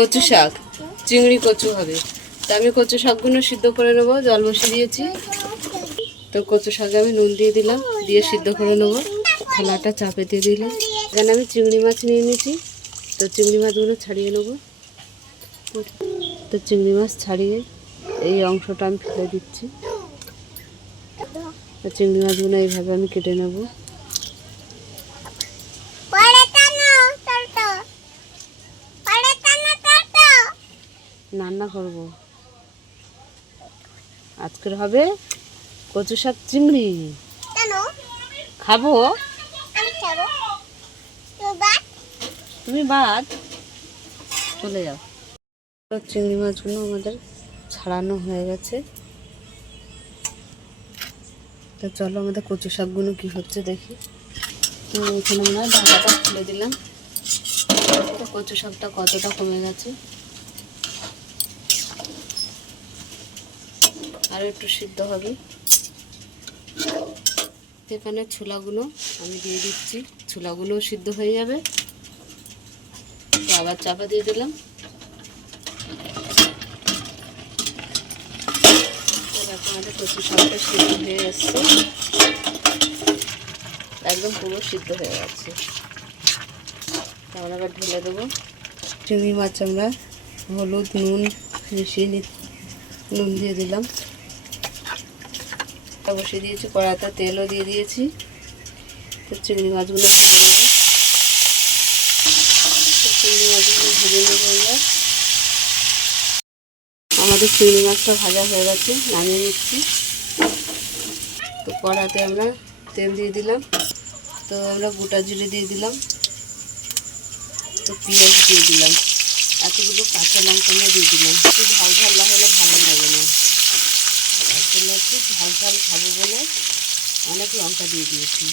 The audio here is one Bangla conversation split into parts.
কচু শাক, চিংড়ি কচু হবে। তো আমি কচু শাকগুলো সিদ্ধ করে নেবো, জল বসিয়ে দিয়েছি। তো কচু শাকে আমি নুন দিয়ে দিলাম, দিয়ে সিদ্ধ করে নেবো। থালাটা চাপে দিয়ে দিলাম। এখানে আমি চিংড়ি মাছ নিয়ে নিয়েছি, তো চিংড়ি মাছগুলো ছাড়িয়ে নেবো। তো চিংড়ি মাছ ছাড়িয়ে এই অংশটা আমি ফেলে দিচ্ছি। তো চিংড়ি মাছগুলো এইভাবে আমি কেটে নেবো। রান্না করবো আজকের হবে কচু শাক চিংড়ি। খাবো, তুমি বাদ চলে যাও। তো চিংড়ি মাছগুলো আমাদের ছাড়ানো হয়ে গেছে। তো চলো আমাদের কচু শাকগুলো কি হচ্ছে দেখি। তো এখানে আমরা ঢাকাটা খুলে দিলাম। তো কচু শাকটা কতটা কমে গেছে, আর একটু সিদ্ধ হবে। এখানে ছোলাগুলো আমি দিয়ে দিচ্ছি, ছোলাগুলো সিদ্ধ হয়ে যাবে। তো আবার চাপা দিয়ে দিলাম। আমাদের কচু শাকটা সিদ্ধ হয়ে আসছে, একদম পুরো সিদ্ধ হয়ে গেছে। আমরা আবার ঢেলে দেবো। চিংড়ি মাছ আমরা হলুদ নুন মিশিয়ে নুন দিয়ে দিলাম। বসিয়ে দিয়েছি, কড়াতে তেলও দিয়ে দিয়েছি। তো চিংড়ি মাছগুলো ভেজে নেবো। তো চিংড়ি মাছগুলো ভেজে নেবো আমরা। আমাদের চিংড়ি মাছটা ভাজা হয়ে গেছে, নামিয়ে নিচ্ছি। তো কড়াতে আমরা তেল দিয়ে দিলাম। তো আমরা গোটা জিরে দিয়ে দিলাম। তো পেঁয়াজ দিয়ে দিলাম, এতগুলো কাঁচা লঙ্কা আমরা দিয়ে দিলাম। একটু ঝাল ঝাল না হলে ভালো লাগে না, আসলে একটু ঝাল ঝাল খাবো বলে অনেক লঙ্কা দিয়ে দিয়েছি।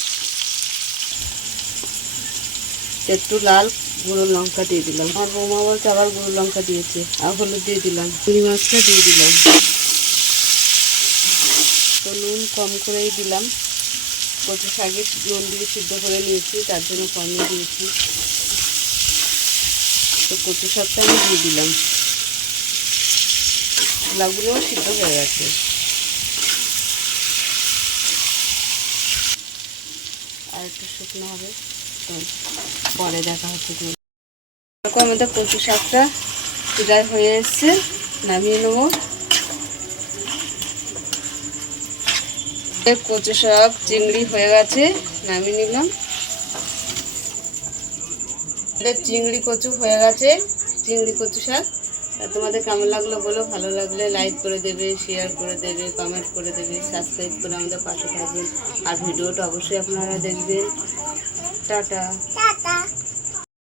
একটু লাল গুঁড়ো লঙ্কা দিয়ে দিলাম। আমার বৌমা বলছে আবার গুঁড়ো লঙ্কা দিয়েছে। আর হলুদ দিয়ে দিলাম, চিংড়ি মাছটা দিয়ে দিলাম। তো নুন কম করেই দিলাম, কচু শাকে নুন দিয়ে সিদ্ধ করে নিয়েছি, তার জন্য কমিয়ে দিয়েছি। তো কচু শাকটা আমি দিয়ে দিলাম। ছোলাগুলোও সিদ্ধ হয়ে গেছে। আর একটু শুকনো হবে, তো পরে দেখা হচ্ছে। আমাদের কচু শাকটা প্রায় হয়ে এসছে, নামিয়ে নেব। কচু শাক চিংড়ি হয়ে গেছে, নামিয়ে নিলাম। চিংড়ি কচু হয়ে গেছে, চিংড়ি কচু শাক। তোমাদের কেমন লাগলো বলো, ভালো লাগলে লাইক করে দেবে, শেয়ার করে দেবে, কমেন্ট করে দেবে, সাবস্ক্রাইব করে আমাদের পাশে থাকবেন। আর ভিডিওটা অবশ্যই আপনারা দেখবেন। টাটা।